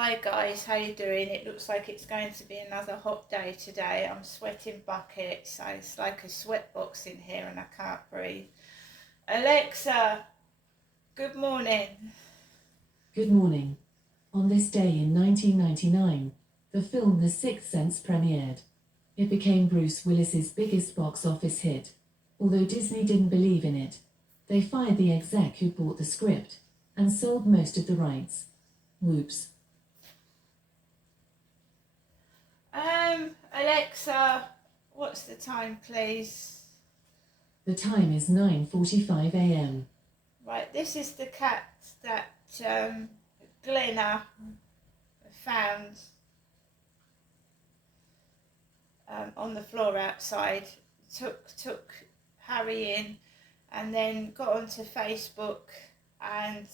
Hi guys, how you doing? It looks like it's going to be another hot day today. I'm sweating buckets, so it's like a sweat box in here and I can't breathe. Alexa, good morning. Good morning. On this day in 1999, the film The Sixth Sense premiered. It became Bruce Willis's biggest box office hit. Although Disney didn't believe in it, they fired the exec who bought the script and sold most of the rights. Whoops. Alexa, what's the time, please? The time is 9:45 a.m. Right, this is the cat that Glenna found on the floor outside. Took Harry in, and then got onto Facebook, and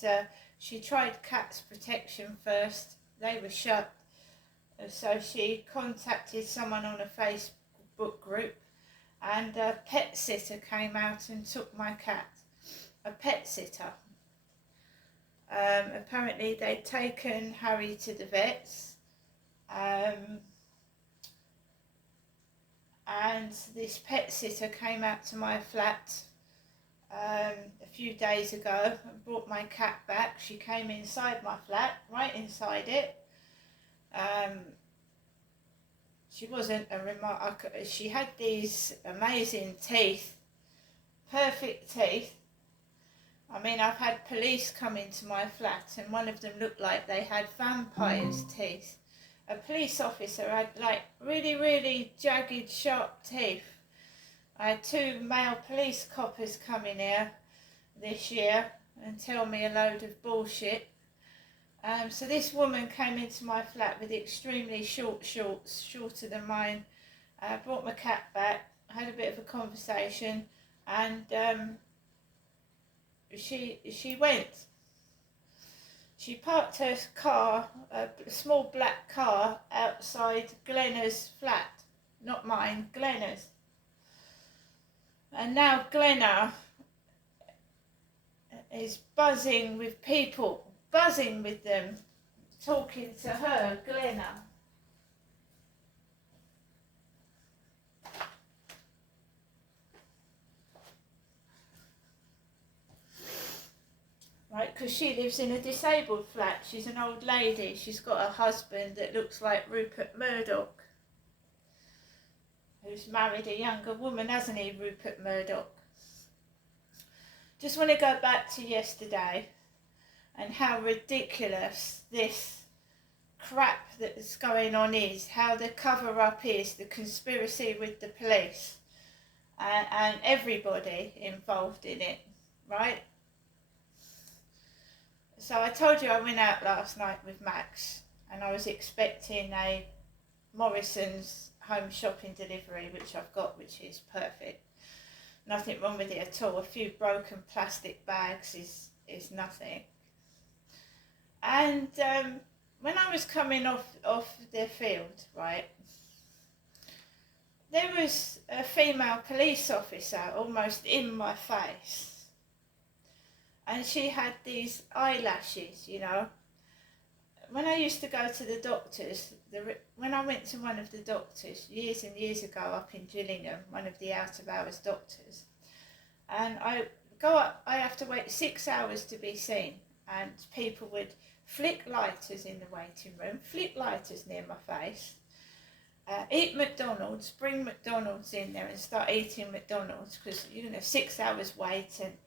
she tried Cats Protection first. They were shut, so she contacted someone on a Facebook group, and a pet sitter came out and took my cat. A pet sitter. Apparently they'd taken Harry to the vets, and this pet sitter came out to my flat a few days ago and brought my cat back. She came inside my flat, right inside it. She wasn't a remark. She had these amazing teeth, perfect teeth. I mean, I've had police come into my flat and one of them looked like they had vampire's teeth. A police officer had like really, really jagged, sharp teeth. I had 2 male police coppers come in here this year and tell me a load of bullshit. So this woman came into my flat with extremely short shorts, shorter than mine, brought my cat back, had a bit of a conversation, and she went. She parked her car, a small black car, outside Glenna's flat. Not mine, Glenna's. And now Glenna is buzzing with people, buzzing with them, talking to her, Glenna. Right, because she lives in a disabled flat. She's an old lady. She's got a husband that looks like Rupert Murdoch, who's married a younger woman, hasn't he, Rupert Murdoch? Just want to go back to yesterday and how ridiculous this crap that's going on is, how the cover-up is, the conspiracy with the police and everybody involved in it, right? So I told you I went out last night with Max and I was expecting a Morrison's home shopping delivery, which I've got, which is perfect. Nothing wrong with it at all. A few broken plastic bags is nothing. And when I was coming off the field, right, there was a female police officer almost in my face. And she had these eyelashes, you know. When I used to go to the doctors, when I went to one of the doctors years and years ago up in Gillingham, one of the out-of-hours doctors, and I go up, I have to wait 6 hours to be seen, and people would flick lighters in the waiting room, flick lighters near my face, eat McDonald's, bring McDonald's in there and start eating McDonald's, because, you know, 6 hours wait, and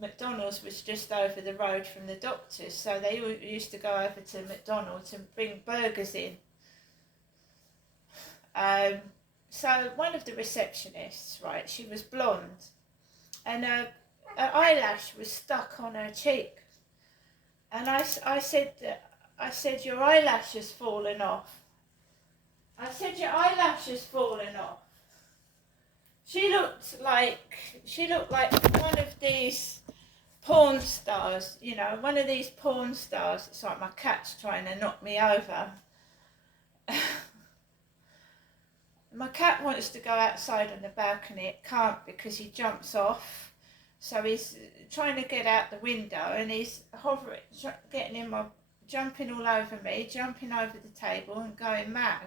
McDonald's was just over the road from the doctors, so they used to go over to McDonald's and bring burgers in. So one of the receptionists, right, she was blonde, and her eyelash was stuck on her cheek. And I said, your eyelash has fallen off. I said, your eyelash has fallen off. She looked like one of these porn stars, you know, one of these porn stars. It's like my cat's trying to knock me over. My cat wants to go outside on the balcony. It can't because he jumps off. So he's trying to get out the window and he's hovering, getting in my jumping all over me, jumping over the table and going mad.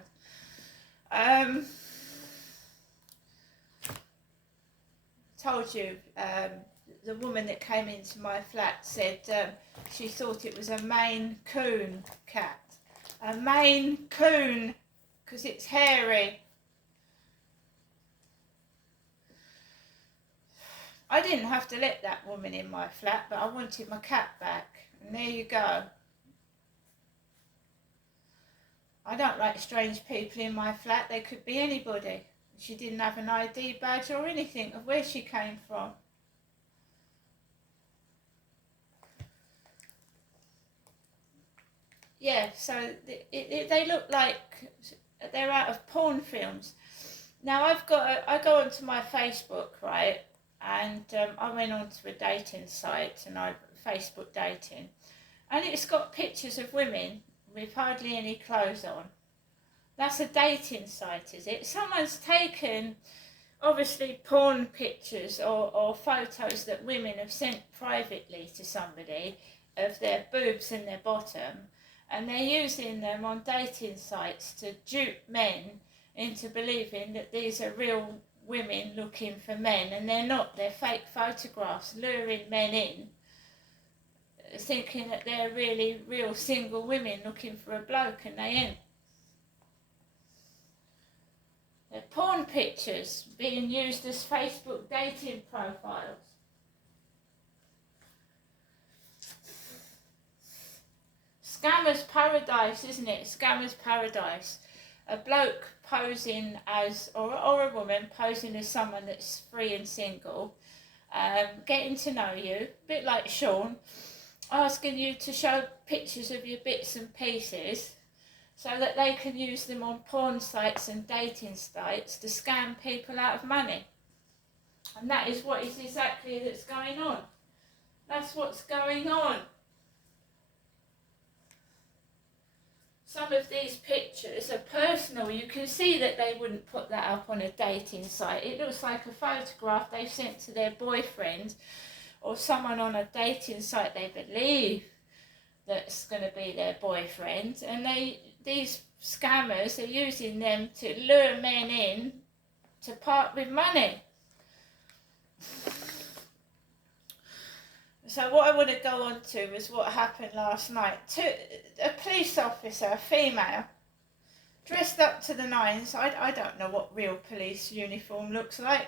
Told you, the woman that came into my flat said she thought it was a Maine Coon cat. A Maine Coon, because it's hairy. I didn't have to let that woman in my flat, but I wanted my cat back. And there you go. I don't like strange people in my flat. They could be anybody. She didn't have an ID badge or anything of where she came from. Yeah, so they look like they're out of porn films. Now I go onto my Facebook, right, and I went onto a dating site and I Facebook dating, and it's got pictures of women with hardly any clothes on. That's a dating site, is it? Someone's taken, obviously, porn pictures or photos that women have sent privately to somebody of their boobs and their bottom, and they're using them on dating sites to dupe men into believing that these are real women looking for men, and they're not. They're fake photographs luring men in, thinking that they're really real single women looking for a bloke, and they ain't. They're porn pictures being used as Facebook dating profiles. Scammer's paradise, isn't it? Scammer's paradise. A bloke posing as, or a woman posing as someone that's free and single, getting to know you, a bit like Sean, asking you to show pictures of your bits and pieces so that they can use them on porn sites and dating sites to scam people out of money. And that is what is exactly that's going on. That's what's going on. Some of these pictures are personal. You can see that they wouldn't put that up on a dating site. It looks like a photograph they've sent to their boyfriend or someone on a dating site they believe that's going to be their boyfriend, and these scammers are using them to lure men in to part with money. So what I want to go on to is what happened last night. A police officer, a female, dressed up to the nines. I don't know what real police uniform looks like.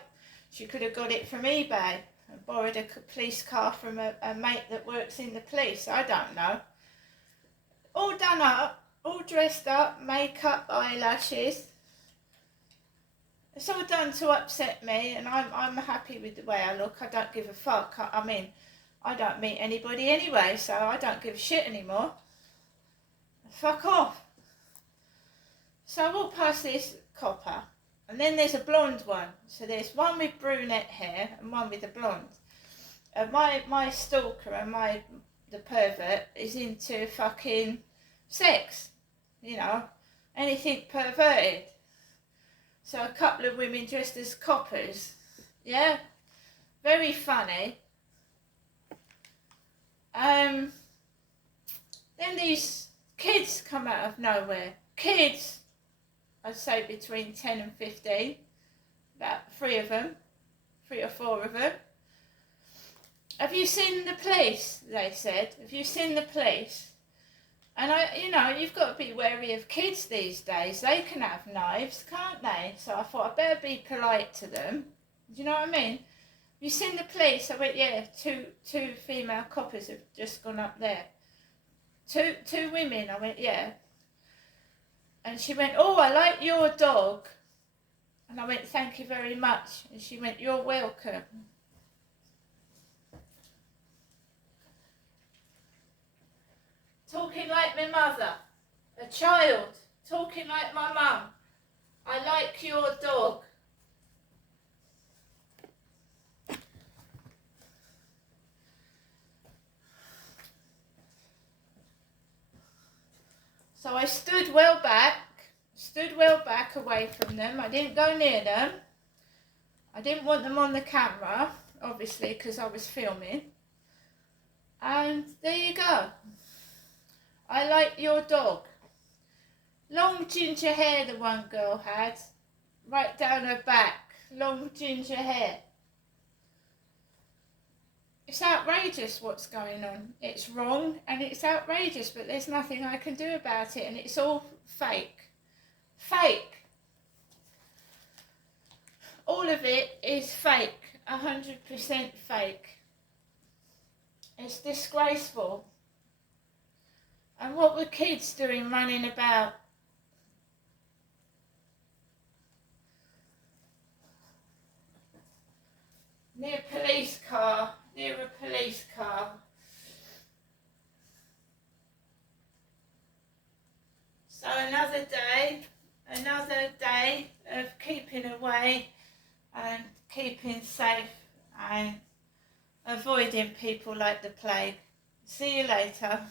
She could have got it from eBay and borrowed a police car from a mate that works in the police. I don't know. All done up, all dressed up, makeup, eyelashes. It's all done to upset me, and I'm happy with the way I look. I don't give a fuck. I mean, I don't meet anybody anyway, so I don't give a shit anymore. Fuck off. So I walk past this copper, and then there's a blonde one. So there's one with brunette hair and one with a blonde. My stalker and the pervert is into fucking sex, you know, anything perverted. So a couple of women dressed as coppers, yeah, very funny. Then these kids come out of nowhere. Kids, I'd say between 10 and 15, about 3 or 4 of them. Have you seen the police? They said. Have you seen the police? And you've got to be wary of kids these days. They can have knives, can't they? So I thought I'd better be polite to them. Do you know what I mean? Have you seen the police? I went, yeah, two female coppers have just gone up there. Two women. I went, yeah. And she went, oh, I like your dog. And I went, thank you very much. And she went, you're welcome. Talking like my mother. A child. Talking like my mum. I like your dog. So I stood well back away from them. I didn't go near them. I didn't want them on the camera, obviously, because I was filming. And there you go. I like your dog. Long ginger hair the one girl had, right down her back, long ginger hair. It's outrageous what's going on. It's wrong and it's outrageous, but there's nothing I can do about it, and it's all fake. Fake. All of it is fake, 100% fake. It's disgraceful. And what were kids doing running about? Near a police car. So another day of keeping away and keeping safe and avoiding people like the plague. See you later.